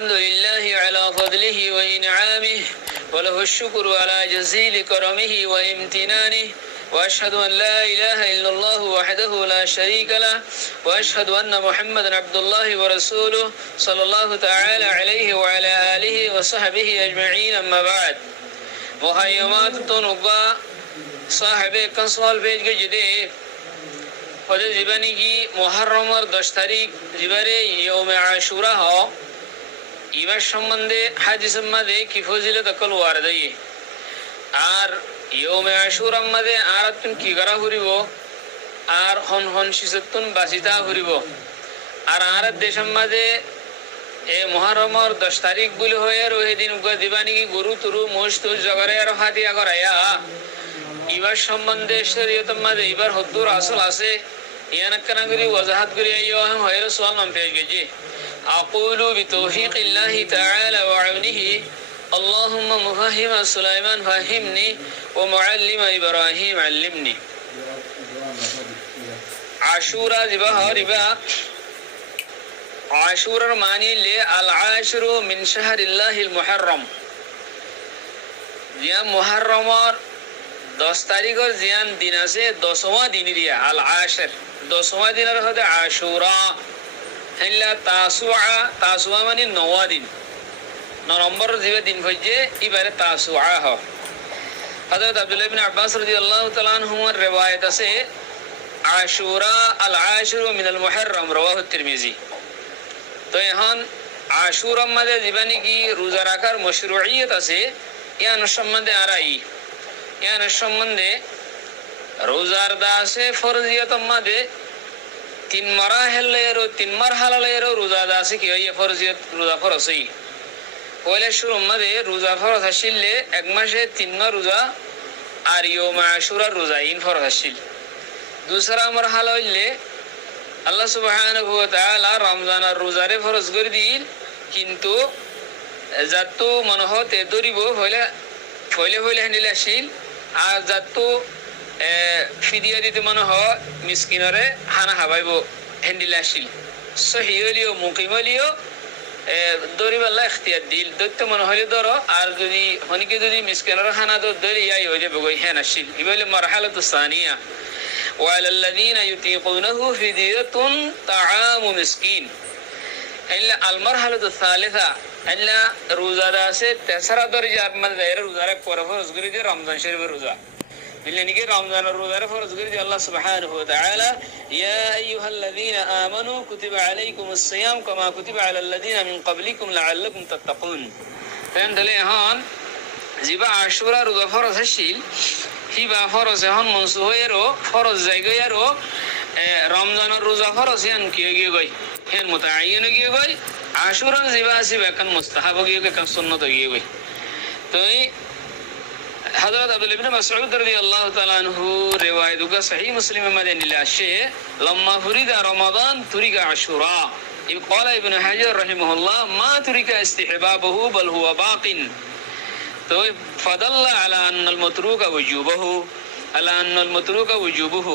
الحمد لله على فضله وإنعامه وله الشكر على جزيل كرمه وامتنانه وأشهد أن لا إله إلا الله وحده لا شريك له وأشهد أن محمدا عبد الله ورسوله صلى الله تعالى عليه وعلى آله وصحبه أجمعين أما بعد مخيمات تنقى صاحب كنصال بيج جدي خود زبانی کی محرم اور 10 তারিখ জিবারে ইয়মে আশুরা হ ইবার সম্বন্ধে হাদিস মধ্যে কি ফজিলত কল ওয়ারদাই আর ইয়মে আশুরা মধ্যে আরাতুন কি করা হরিব আর হন হন শিসতুন বাসিতা হরিব আর আরাত দেশম মধ্যে এ মুহররম আর 10 তারিখ বলে হয় আর ওই দিন গো দিবানি কি গরু তুরু মোষ তো জগরে আর হাতিয়া করায়া ইবার সম্বন্ধে শরীয়ত মধ্যে ইবার হদ্দুর আসল আছে ইয়ানাকনা করি ওয়াজাহাত করি আইয়ো हम হয়র সওয়াল নাম পেশ গেছি আকুলু বিতৌফিক আল্লাহ তাআলা ওয়া আউনিহি اللهم مفهم سليمان فهمني ومعلم ابراهيم علمني আশুরা দিবা হরিবা আশুরার মানি লে আল আশরু মিন শাহরিল্লাহিল মুহররম জিয়া মুহররমর 10 তারিখের জিয়ান দিন আছে 10ওয়া দিন দিয়া আল আশর 10ওয়া দিনের হতে আশুরা হিল্লা তাসুয়া মানে 9ওয়া দিন 9 নম্বর জিবে দিন হইছে এবারে তাসুয়া হ হযরত আব্দুল্লাহ ইবনে আব্বাস রাদিয়াল্লাহু তাআলা আনহুর riwayat আছে আশুরা আল আশরু মিনাল মুহররম রাওয়াহু তিরমিজি তো এখন আশুরা মধ্যে জীবনী কি রোজা রাখার মাশরুইয়ত আছে ইয়ান সম্বন্ধে আরাই ইয়ান সম্বন্ধে রোজার দাসে ফরজিয়ত মধ্যে 3 মারাহিলেরও 3 মারহালালেরও রোজা দাসে কি হয় ফরজিয়ত রোজা ফরসই পয়লা শুরু মধ্যে রোজা ফরজ আসলে এক মাসে 3 মাস রোজা আর ইয়ম আশুরা রোজা ইন ফরজ আসল दूसरा মারহালা হইলে আল্লাহ সুবহানাহু ওয়া তাআলা রমজানের রোজারে ফরজ করে দিল কিন্তু যত মনে হতে দরিব হইলে হইলে হইলে আসিল আর যত ফিদিয়া দিতে মনে হয় মিসকিনরে খানা খাওয়াইব হেন্ডিলে আসিল সহিলিও মুকিমলিও দরিবাল্লাহ ইখতিয়ার দিল দৈত্য মনে হইলে ধরো আর যদি হনিকে যদি মিসকিনরে খানা ধরে ইয়াই হয়ে যাবে গই হেন আসিল ইবলে মারহালাতু সানিয়া وعلى الذين يطيقونه فدية طعام مسكين إلا المرحلة الثالثة إلا روزة داسة تسرى درجة من غير روزة فرض غير رمضان شريف روزة إلا نيجي رمضان الروزة فرض غير الله سبحانه وتعالى يا أيها الذين آمنوا كتب عليكم الصيام كما كتب على الذين من قبلكم لعلكم تتقون فهمت لي هون زيبا عاشوراء روزة فرض هالشيء হিবা ফরজ এখন মনসুখ হয়েরও ফরজ জায়গায়ও রমজানের রোজা ফরজ হেন কি গিয়ে গই হেন মুতাআয়্যিন গিয়ে গই আশুরার জিবা আসিব এখন মুস্তাহাব গিয়ে গই এখন সুন্নত গিয়ে গই তো হযরত আব্দুল্লাহ ইবনে মাসউদ রাদিয়াল্লাহু তাআলা আনহু রিওয়ায়াত গা সহিহ মুসলিম মধ্যে নিলাশে লম্মা ফুরিদা রমাদান তুরিকা আশুরা قال ابن حجر رحمه الله ما ترك استحبابه بل هو باق تو فضل على ان المتروك وجوبه على ان المتروك وجوبه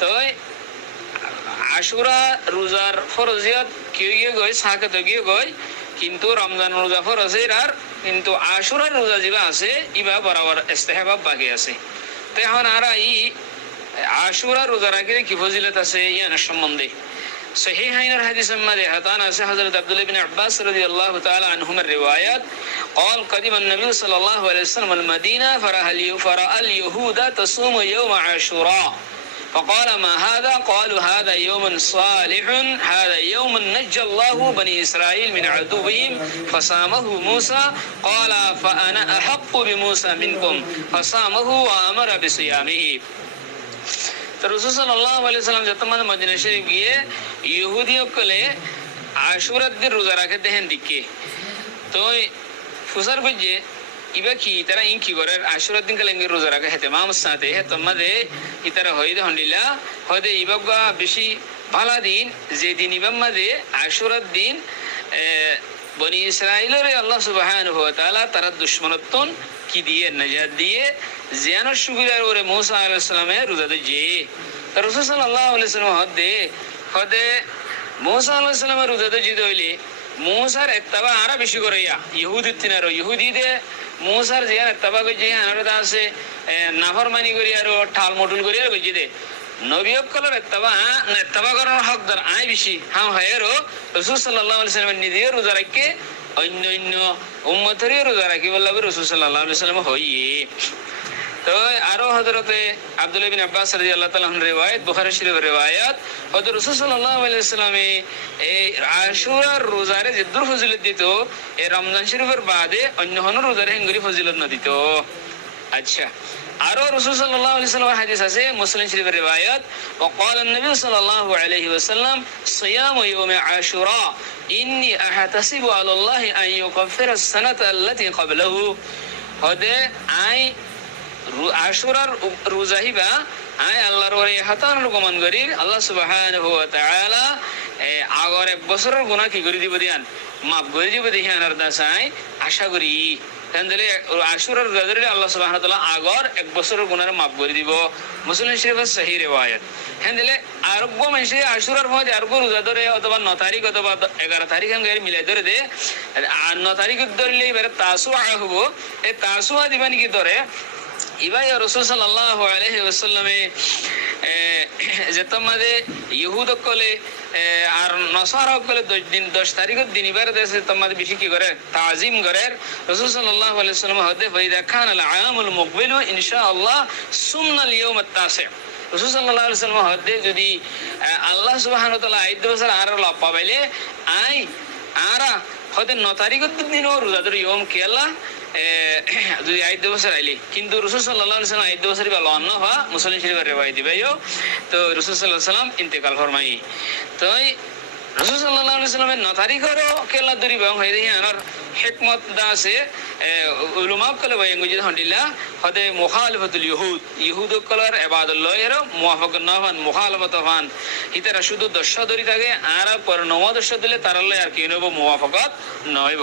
تو আশুরা রোজার ফরজিয়ত কি গিয়ে গই সাকাত গিয়ে গই কিন্তু রমজান রোজা ফরজের আর কিন্তু আশুরার রোজা যেবা আছে ইবা বরাবর ইস্তেহবাব বাকি আছে তো এখন আর এই আশুরা রোজা রাখলে কি ফজিলত আছে ইয়ার সম্বন্ধে صحيحين الحديث ما حدثنا حضرت عبد الله بن عباس رضي الله تعالى عنهما الروايات قال قدم النبي صلى الله عليه وسلم المدينة فرأى اليهود تصوم يوم عاشوراء فقال ما هذا قالوا هذا يوم صالح هذا يوم نجى الله بني إسرائيل من عدوهم فصامه موسى قال فأنا أحق بموسى منكم فصامه وأمر بصيامه রাসূল সাল্লাল্লাহু আলাইহি ওয়াসাল্লাম যখন মদিনা শরীফ গিয়ে ইহুদিয়কলে আশুরার দিন রোজা রাখে দেখেন দিকে তো ফুসার বুঝে ইবা কি তারা ইন কি করে আশুরার দিন কালে রোজা রাখে হেতে মামুস সাথে হে তোমাদে ইতারা হইদে হন্ডিলা হদে ইবাগা বেশি ভালো দিন যে দিন ইবাম মাদে আশুরার দিন বনি ইসরাইলের আল্লাহ সুবহানাহু ওয়া তাআলা তারা দুশমনতন কি দিয়ে নাজাত দিয়ে জিয়ানোর সুবিধার ওরে মুসা আলাইহিস সালামের রোজা দিয়ে রাসূল সাল্লাল্লাহু আলাইহি ওয়াসাল্লাম হদে মুসা আলাইহিস সালামের রোজা দিয়ে হইলে মুসার এত্তাবা আরা বেশি করে ইহুদির তিনারো ইহুদিদে মুসার জিয়ান এত্তাবা গজি আনারদা আছে নাফরমানি করি আর ঠাল মটুল করি আর গজি দে নবীকলের এত্তাবা করার হকদার আই বেশি হ্যাঁ হয়েরও রাসূল সাল্লাল্লাহু আলাইহি ওয়াসাল্লাম নিজে রোজা রাখে অন্য অন্য উম্মতেরই রোজা রাখি বললে রাসূল সাল্লাল্লাহু আলাইহি ওয়াসাল্লাম হইয়ে। তো আরো হযরতে আব্দুল্লাহ ইবনে আব্বাস রাদিয়াল্লাহু তাআলা আনহু রিওয়ায়াত বুখারী শরীফের রিওয়ায়াত হযরত রাসূল সাল্লাল্লাহু আলাইহি ওয়াসাল্লাম এই আশুরার রোজারে জিদ্দুর ফজিলত দিত এই রমজান শরীফের বাদে অন্য কোন রোজারে হেঙ্গরি ফজিলত না দিত। আচ্ছা আরো রাসূল সাল্লাল্লাহু আলাইহি ওয়াসাল্লামের হাদিস আছে মুসলিম শরীফের রিওয়ায়াত وقال النبي صلى الله عليه وسلم صيام يوم عاشوراء إني أحتسب على الله أن يكفر السنة التي قبله হদে আই আশুরার রোজা হিবা আই আল্লাহর ওই হাতান রকমান করি আল্লাহ সুবহানাহু ওয়া তাআলা আগর এক বছরের গুনাহ কি করে দিব দিয়ান মাফ করে দিব দেখিয়ান আর দাসাই আশা করি তাহলে আশুরার রোজা ধরে আল্লাহ সুবহানাহু ওয়া তাআলা আগর এক বছরের গুনাহ মাফ করে দিব। মুসলিম শরীফের সহিহ রিওয়ায়াত হ্যাঁ আরোগ্য মানুষে আশুরার মধ্যে আরোগ্য রোজা ধরে অথবা 9 তারিখ অথবা 11 তারিখ আমি মিলাই ধরে দে আর 9 তারিখ ধরলে এবারে তাসুয়া হবো এই তাসুয়া দিবেন কি ধরে ইবাই রাসূল সাল্লাল্লাহু আলাইহি ওয়াসাল্লামে যে তোমাদের ইহুদ কলে আর নসারা কলে 10 তারিখের দিন এবারে দেশে তোমাদের বেশি কি করে তাজিম করে রাসূল সাল্লাল্লাহু আলাইহি ওয়াসাল্লাম হদে ফাইদা খান আল আমুল মুকবিলু ইনশাআল্লাহ সুন্নাল ইয়াউম আত-তাসি রাসূল সাল্লাল্লাহু আলাইহি ওয়াসাল্লাম হদে যদি আল্লাহ সুবহানাহু ওয়া তাআলা আইদ বছর আর লাভ পাইলে আই আরা হদে 9 তারিখের দিনও রোজা ধরে ইয়ম কি আল্লাহ যদি আইদ বছর আইলি কিন্তু রাসূল সাল্লাল্লাহু আলাইহি ওয়াসাল্লাম আইদ বছরই ভালো অন্য হওয়া মুসলিম শরীফের রিওয়ায়াত দিবাইও তো রাসূল সাল্লাল্লাহু আলাইহি ওয়াসাল্লাম ইন্তেকাল ফরমাই তো রাসূল সাল্লাল্লাহু আলাইহি ওয়াসাল্লামের 9 তারিখেরও কেলা দরি বং হই দেহি আনার হিকমত দাসে উলামা কলে বয়ঙ্গুজি হন্ডিলা হদে মুখালিফাতুল ইহুদ কলার ইবাদুল্লাহ এর মুওয়াফাক নহান মুখালিফাত হন ইতারা শুধু 10 ধরি থাকে আর পর 9 10 দিলে তারালে আর কি নব মুওয়াফাকত নইব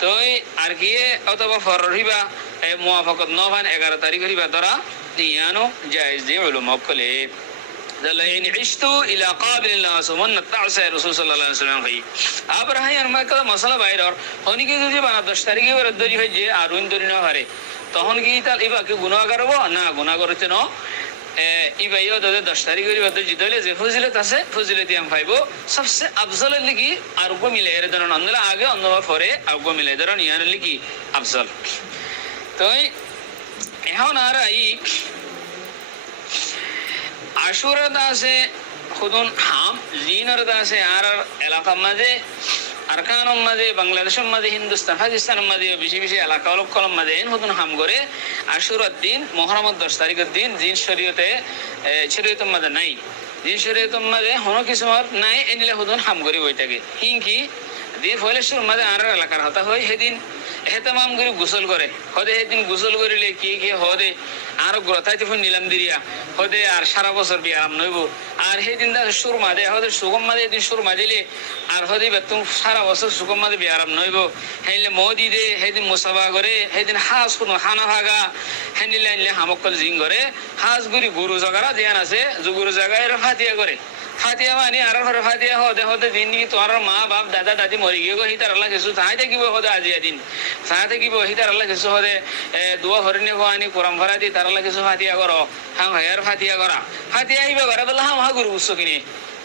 তো আর কি অথবা ফরহিবা মুওয়াফাকত নহান 11 তারিখ হইবা ধরা দিয়ানো জায়েজ দি উলামা কলে দলাইন ইশতু ইলা কাবিলিল্লাহ সুবহান তাআসা রাসূল সাল্লাল্লাহু আলাইহি ওয়াসাল্লাম ভাই আবার হাই আর মাকা মশলা বাইরর হনিকে যদি বানা 10 তারিখে ওর দরি হয় যে আর উন দরি না হারে তখন কি তাল ইবা কি গুনাহ করব না গুনাহ করতে ন ইবাইও 10 তারিখে ওর দরি জিতলে যে ফজিলত আছে ফজিলত আম পাইবো সবচেয়ে আফজল লাগি আর গো মিলে এর ধরন আন্দলা আগে অন্য পরে আর গো মিলে ধরন ইয়ান লাগি আফজল তো এখন আর এই আশুরা দাসে খুদুন হাম জিনার দাসে আর এলাকার মাঝে আরকানের মাঝে বাংলাদেশের মাঝে হিন্দুস্তান পাকিস্তানের মাঝে বেশি বেশি এলাকা কলম মাঝে খুদুন হাম করে আশুরার দিন মুহররমের 10 তারিখের দিন জিন শরীয়তের মাঝে নাই জিন শরীয়তের মাঝে হনো কিছু নাই এনিলে খুদুন হাম করে বই থাকে হিংকি দিন ফলেশ্বর মাঝে আর এলাকার হতা হয় সেদিন এহতেমাম করে গোসল করে হদে সেদিন গোসল করিলে কি কি হদে আর গ্রথাইতে ফোন নিলাম দিরিয়া হদে আর সারা বছর বিয়ারাম নইব আর সেদিন সুর মাদে হদে সুগম মাদে এদিন সুর মাদিলে আর হদে বেতুম সারা বছর সুগম মাদে বিয়ারাম নইব হেলে মদি দে সেদিন মুসাফা করে সেদিন হাঁস কোনো খানা ভাগা হেনিলে আনলে হামকল জিং করে হাঁস গুড়ি গরু জাগারা জিয়ান আছে যে গরু জাগায় ফাতিয়া করে ফাতিয়া মানে আর ঘরে ফাতিয়া হদে হদে দিন কি তোমার মা বাপ দাদা দাদি মরি গিয়ে গো হিতার আল্লাহ কিছু তাই থাকিব হদে আজি এদিন তাই থাকিব হিতার আল্লাহ কিছু হদে দুয়া হরিণী ভবানী কোরআন ভরা দি তার আল্লাহ কিছু ফাতিয়া করো হাম হেয়ার ফাতিয়া করা ফাতিয়া আহিবে ঘরে বলে হাম হা গুরু গুচ্ছ কিনি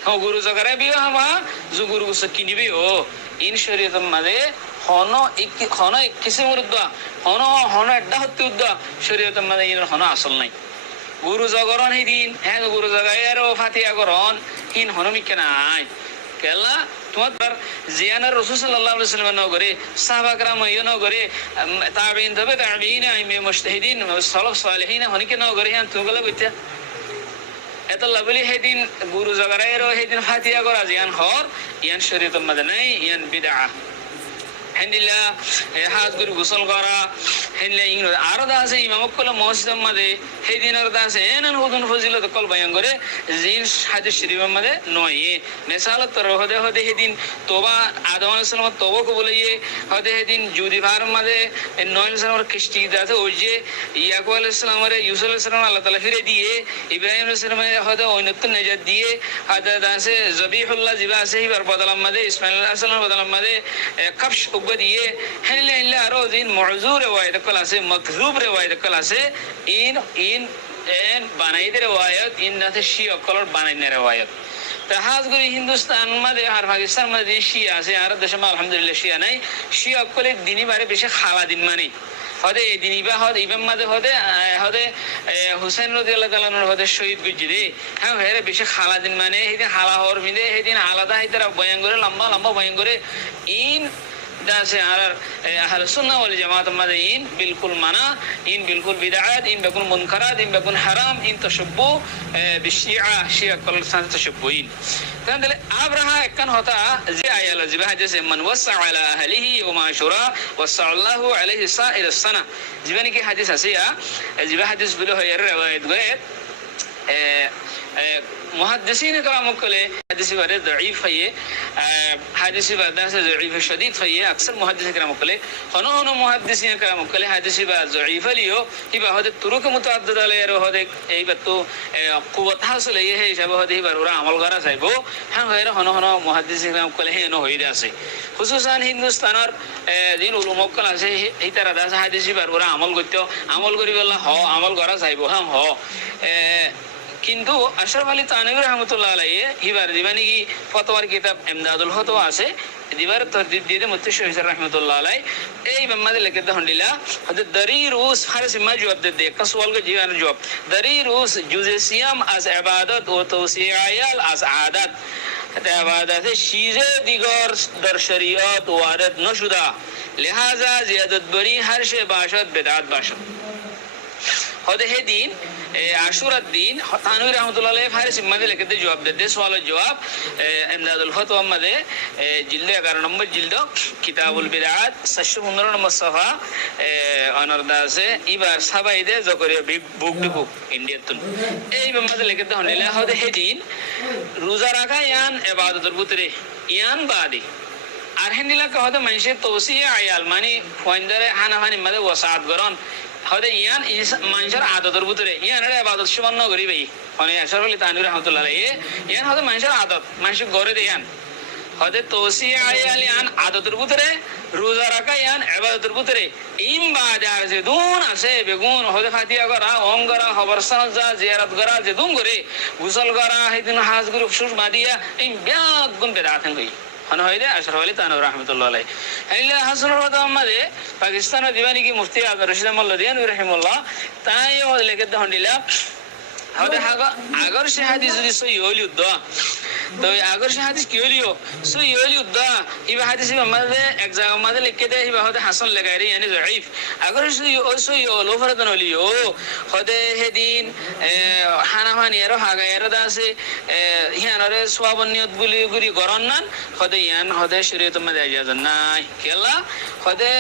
হ্যাঁ গুরু জগারে বিয়ে হাম হা জু গুরু গুচ্ছ কিনিবি ও ইন শরীয়তের মাঝে হন কিসিমের উদ্দা হন একটা হত্যি উদ্দা শরীয়তের মাঝে ইন হন আসল নাই গুরু জগরণ সেই দিন হ্যাঁ গুরু জগাই আর ফাতিয়া করন হিন হনমিকে নাই কেলা তোমার জিয়ানার রাসূল সাল্লাল্লাহু আলাইহি ওয়াসাল্লাম নগরে সাহাবা کرام ইয়ে নগরে তাবিঈন তবে তাবিঈন আইমে মুজতাহিদিন সালাফ সালেহিন হনিকে নগরে হ্যাঁ তুগলা কইতা এত লাভলি সেদিন গুরু জগারাইরো সেদিন ফাতিয়া করা জিয়ান হর ইয়ান শরীয়তের মধ্যে নাই ইয়ান বিদআ হেন্দিলা হাজ করে গোসল করা হেনলে ইংরেজ আরো দা আছে ইমামকল মসজিদ মাঝে সেই দিনের দা আছে এনন হুদুন ফজিলত কল বয়ান করে জিন হাদিস শরীফের মাঝে নয় মিসালত তোর হদে হদে সেদিন তোবা আদম আলাইহিস সালাম তোবা কবুলিয়ে হদে সেদিন জুদি ভার মাঝে নয় সালামের কৃষ্টি আছে ওই যে ইয়াকুব আলাইহিস সালামের ইউসুফ আলাইহিস সালাম আল্লাহ তাআলা ফিরে দিয়ে ইব্রাহিম আলাইহিস সালামের হদে ওইনত নেজাত দিয়ে হাদা আছে জবিহুল্লাহ জিবা আছে হিবার বদলাম মাঝে ইসমাইল আলাইহিস সালামের বদলাম মাঝে কফশ উগব দিয়ে হেনলে হেনলে আরো জিন মওজু রিওয়ায়াত কল আছে মকযুব রিওয়ায়াত কল আছে ইন এন বানাইদের রিওয়ায়াত ইন নাতে শিয়া কলর বানাইনে রিওয়ায়াত তাহাজ করে হিন্দুস্তান মাঝে আর পাকিস্তান মাঝে শিয়া আছে আর দেশে আলহামদুলিল্লাহ শিয়া নাই শিয়া কলে দিনই বারে বেশি খালা দিন মানে হদে দিন ইবা হদ ইবাম মাঝে হদে হদে হুসেন রাদিয়াল্লাহু তাআলা আনহু হদে শহীদ গজিরে হ্যাঁ হেরে বেশি খালা দিন মানে সেদিন হালা হর মিলে সেদিন আলাদা হাইতারা বয়ান করে লম্বা লম্বা বয়ান করে ইন দাসে আর আহলে সুন্নাহ ওয়াল জামাত মাঝে ইন বিলকুল মানা ইন বিলকুল বিদআত ইন বিলকুল মুনকারাত ইন বিলকুল হারাম ইন তাশাব্বু বিশিয়া শিয়া কল সান তাশাব্বুইন তাহলে আবরাহা একখান হতা যে আয়াল জিবা হাদিসে মান ওয়াসা আলা আহলিহি ওয়া মাশুরা ওয়াসাল্লাহু আলাইহি সাইর সানা জীবনে কি হাদিস আছে জিবা হাদিস বলে হয় রিওয়ায়াত করে মুহাদ্দিসিন کرام কলে হাদিস বারে ضعيف হয়ে হাদিস বাদা সে ضعيف شديد হয়ে আকসার মুহাদ্দিসিন کرام কলে হনো হনো মুহাদ্দিসিন کرام কলে হাদিস বা ضعيف লিও ইবা হদে তুরুক মুতাআদ্দিদ আলাইহি হদে এই বাতো কুওয়াত হাসিল এই হিসাবে হদে ইবার ওরা আমল করা চাইবো হ্যাঁ হয়রা হনো হনো মুহাদ্দিসিন کرام কলে হেনো হইরা আছে খুসুসান হিন্দুস্তানের দিন উলুম কল আছে এই তারা দাস হাদিস বার ওরা আমল করতে আমল করি বলা হ আমল করা চাইবো হ্যাঁ হ কিন্তু আশরাফ আলী তানভী রহমাতুল্লাহ আলাইহি হিবার দিবানি কি ফতোয়ার কিতাব ইমদাদুল ফতোয়া আছে দিবার তরতিব দিয়ে মুফতি শহীদ রহমাতুল্লাহ আলাইহি এই মামলাতে লিখে দেনদিলা হযরত দরিরুস ফারস মা জবাব দে একটা সওয়াল কে জীবন জবাব দরিরুস জুজে সিয়াম আজ ইবাদত ও তওসিআয়াল আজ আদাত ইবাদত চीज़े দিগর در শরীয়ত ওয়ারদ নশুদা লিহাজা জিয়াদত বরি হর শে বাশত বিদআত বাশত হদে হে দিন আশুরার দিন তানভী রহমাতুল্লাহ আলাইহি ফারস মাঝে লিখে জবাব দে সওয়ালের জবাব ইমদাদুল ফতোয়া মাঝে জিলদ 11 নম্বর জিলদ কিতাবুল বিদআত 715 নম্বর সফা অনারদা আছে ইবার সাবাইদে জকরিয়া বুক বুক ইন্ডিয়াতুন এই মাঝে লিখে হনিলা হদে হে দিন রোজা রাখা ইয়ান ইবাদতের ভিতরে ইয়ান বাদি আর হেনিলা কে হদে মানুষের তওসিয়া আয়াল মানে ফয়ন্দারে হানাহানি মাঝে ওয়াসাত গরন হদে ইয়ান মানুষের আদতের ভিতরে ইয়ানের ইবাদত সুবর্ণ করি ভাই মানে আশরাফ আলী তানভী রহমাতুল্লাহ আলাইহি ইয়ান হদে মানুষের আদত মানুষ গরে দেয়ান হদে তওসিয়া আয়াল ইয়ান আদতের ভিতরে রোজা রাখা ইয়ান ইবাদতের ভিতরে ইম বাজার যে দুন আছে বেগুন হদে ফাতিহা করা ওম করা খবর সানজা জিয়ারত করা যে দুন করে গোসল করা হেদিন হাজ করে ফুস মাদিয়া এই বেগুন বেদাতেন কই হন হইদে আশরাফ আলী তানভী রহমাতুল্লাহ আলাইহি আইলা হাসান রহমাতুল্লাহ পাকিস্তানের দিবানি কি মুফতি রশিদ আহমদ লদিয়ানভী রাহিমাহুল্লাহ তাই ও লিখে দেনদিলা হদে আগর সে হাদিস যদি সহি হইলি উদ্দা তো আগর সে হাদিস কি হইলিও সহি হইলি উদ্দা ইবা হাদিস মাঝে এক জায়গা মাঝে লিখে দেয় ইবা হদে হাসান লাগাই রে yani ضعيف আগর সহি হলো ফরদন হইলিও হদে হেদিন হানাহানি এর হাগা এর দাসে হিয়ানরে সওয়াবনিয়ত বলি গুরি গরন নান হদে ইয়ান হদে শরীয়ত মাঝে ইজাজত নাই কেলা হদে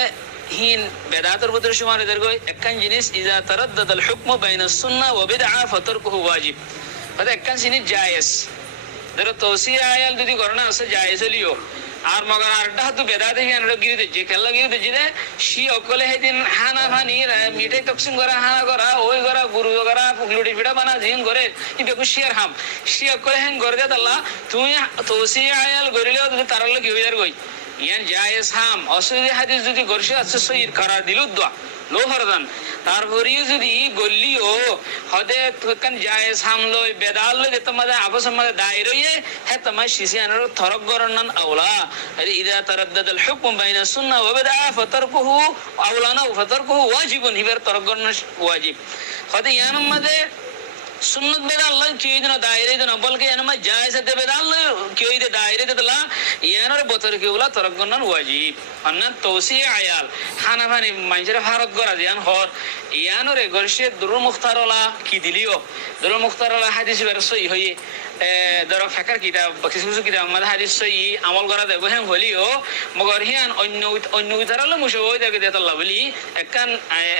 হিন বেদাতের ভিতরে শুমার এদের গই একখান জিনিস ইজা তারাদ্দাদ আল হুকমু বাইনাস সুন্নাহ ওয়া বিদআ ফাতারকুহু ওয়াজিব হদে একখান জিনিস জায়েজ ধরো তওসিয়া আয়াল যদি করনা আছে জায়েজ লিও আর মগার আরটা তো বেদাতে হিয়ান গিরিতে যে খেলা গিরিতে জিদে শি অকলে হেদিন হানা ভানি মিঠাই তকসিম করা হানা করা ওই করা গুরু করা ফুকলুটি ফিটা বানা জিন করে ই বেকু শিয়ার হাম শি অকলে হেন করে দে আল্লাহ তুমি তওসিয়া আয়াল গরিলেও তুমি তারাল কি হইদার গই ইয়ান জায়েজ হাম অসুদি হাদিস যদি গরশে আছে সহির করার দিল দোয়া লো ফরদান তারপরেও যদি গল্লিও হদে তখন জায়েজ হাম লই বেদাল লই তোমাদের আপস মধ্যে দায়ী রইয়ে হে তোমার শিশিয়ানের থরক গরনান আওলা আরে ইদা তারাদ্দাদাল হুকম বাইনা সুন্নাহ ওয়া বিদআ ফাতারকুহু আওলানা ওয়া ফাতারকুহু ওয়াজিবুন হিবার থরক গরনান ওয়াজিব হদে ইয়ান মধ্যে সুন্নত বেদা আল্লাহ কেউ দিন দায়রে দিন বলকে এনমা জায়সাতে বেদা আল্লাহ কেউ দে দায়রে দিলা ইয়ানোর বতর কেউলা তরগনান ওয়াজিব আন্নান তৌসি আয়াল খানা পানি মানুষের ভারত গড়া জিয়ান হর ইয়ানোরে গরশে দুরুল মুখতারলা কি দিলিও দুরুল মুখতারলা হাদিস বের সই হয়ে ধরো ফেকার কিতাব কিছু কিছু কিতাব আমাদের হাদিস সই আমল করা দেবো হ্যাঁ হলিও মগর হিয়ান অন্য উদাহরণ মুশাহিদাকে দেতাল্লাহ বলি একখান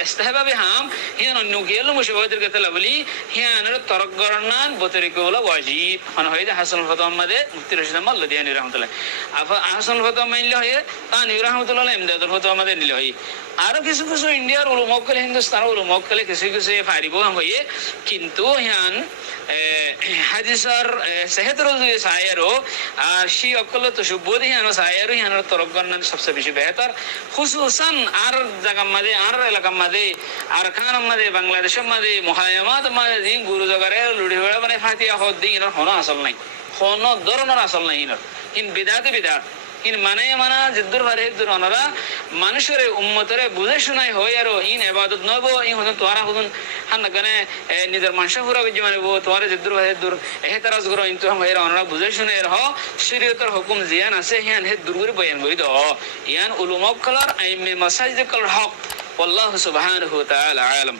ইস্তেহবাবে হাম হিয়ান অন্য গেল মুশাহিদাকে দেতাল্লাহ বলি হিয়ানের তরক গণনান বতরিকে হলো ওয়াজিব মানে হয় হাসানুল ফতোয়া আমাদের মুফতি রশিদ আহমদ লদিয়ানি রহমতুল্লাহ হাসানুল ফতোয়া মানলে হয় তানভীর রহমতুল্লাহ ইমদাদুল ফতোয়া আমাদের নিলে হয় আরো কিছু কিছু ইন্ডিয়ার উলুমকলে হিন্দুস্তান উলুমকলে কিছু কিছু ফারিব হয়ে কিন্তু হিয়ান হাদিসর সেহেতর সায়ারো আর শি অকল তো সুবোধ হিয়ানো সায়ারো হিয়ানোর তরক গণনান সবচেয়ে বেশি বেহতর খুসুসান আর জায়গার মাঝে আর এলাকার মাঝে আর খান মাঝে বাংলাদেশের মাঝে মহায়ামাত মাঝে দিন গুরু জগারে লুড়ি হয়ে মানে ফাতিয়া হদ দিন ইনর হনো আসল নাই হনো ধরনের আসল নাই ইনর ইন বিদাতে বিদাত ইন মানে মানা জিদ্দুর ভারে হিদ্দুর অনরা মানুষের উম্মতরে বুঝে শোনাই হয় আর ইন এবাদত নব ইন হদন তোরা হদন হান গানে নিজের মানুষের পুরা গজি মানে তোরা জিদ্দুর ভারে হিদ্দুর এহে তারাজ গরো ইনতু হাম হয় অনরা বুঝে শুনে এর হ শরীয়তের হুকুম জিয়ান আছে হিয়ান হে দুরগুরি বয়ান কই দ ইয়ান উলুমক কলার আইমে মাসাজিদ কলার হক আল্লাহ সুবহানাহু ওয়া তাআলা আলাম।